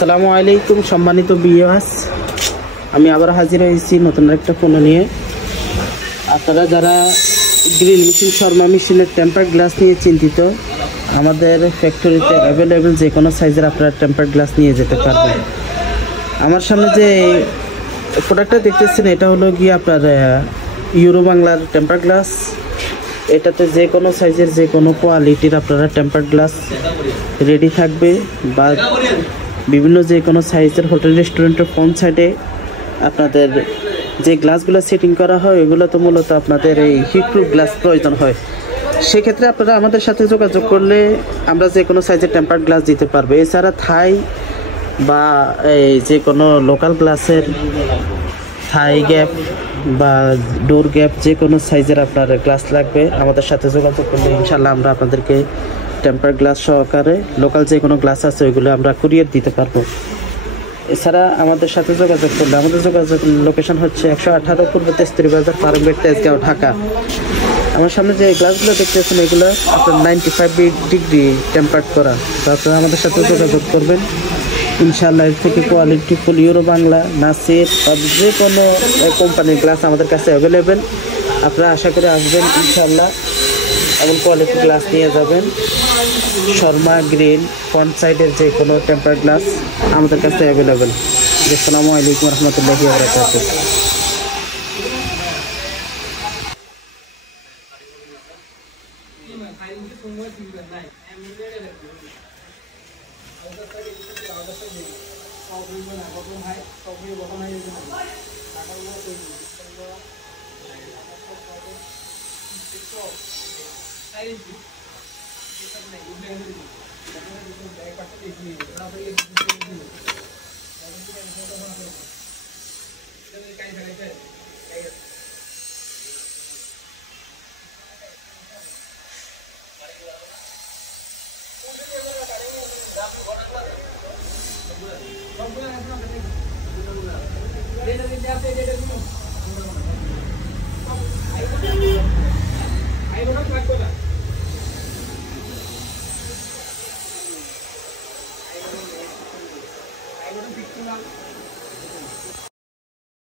আসসালামু আলাইকুম সম্মানিত ভিউয়ার্স, আমি আবার হাজির হয়েছি নতুন একটা পণ্য নিয়ে। আপনারা যারা গ্রিল মেশিন, শর্মা মেশিনের টেম্পার গ্লাস নিয়ে চিন্তিত, আমাদের ফ্যাক্টরিতে অ্যাভেলেবেল যে কোনো সাইজের আপনারা টেম্পার গ্লাস নিয়ে যেতে পারবেন। আমার সামনে যে প্রোডাক্টটা দেখতেছেন এটা হলো গিয়ে আপনার ইউরো বাংলার টেম্পার গ্লাস। এটাতে যে কোনো সাইজের যে কোনো কোয়ালিটির আপনারা টেম্পার গ্লাস রেডি থাকবে, বা বিভিন্ন যে কোনো সাইজের হোটেল রেস্টুরেন্টের ফ্রন্ট সাইডে আপনাদের যে গ্লাসগুলো সেটিং করা হয় এগুলো তো মূলত আপনাদের এই হিটপ্রুফ গ্লাস প্রয়োজন হয়। সেক্ষেত্রে আপনারা আমাদের সাথে যোগাযোগ করলে আমরা যে কোনো সাইজের টেম্পার গ্লাস দিতে পারবো। এছাড়া থাই বা এই যে কোনো লোকাল গ্লাসের থাই গ্যাপ বা ডোর গ্যাপ যে কোনো সাইজের আপনার গ্লাস লাগবে, আমাদের সাথে যোগাযোগ করলে ইনশাল্লাহ আমরা আপনাদেরকে টেম্পার গ্লাস সহকারে লোকাল যে কোনো গ্লাস আছে ওইগুলো আমরা কুরিয়ার দিতে পারবো। এছাড়া আমাদের সাথে যোগাযোগ করলে আমাদের যোগাযোগ লোকেশন হচ্ছে 118 পূর্ব তেস্তুরি বাজার, ফার্মগেট, তেজগাঁও, ঢাকা। আমার সামনে যে গ্লাসগুলো দেখতেছেন এগুলো আপনার 95 ডিগ্রি টেম্পার্ড করা। তো আপনারা আমাদের সাথে যোগাযোগ করবেন ইনশাআল্লাহ। এর থেকে quality full euro Bangla, Nasir বা যে কোনো কোম্পানির গ্লাস আমাদের কাছে অ্যাভেলেবেল। আপনারা আশা করে আসবেন ইনশাআল্লাহ, এমন কোয়ালিটি গ্লাস নিয়ে যাবেন। শর্মা গ্রিল ফ্রন্ট সাইডের যে কোনো টেম্পার গ্লাস আমাদের কাছে অ্যাভেলেবেল। আসসালামু আলাইকুম রহমতুল্লাহি ওয়া বারাকাতুহু। I don't know.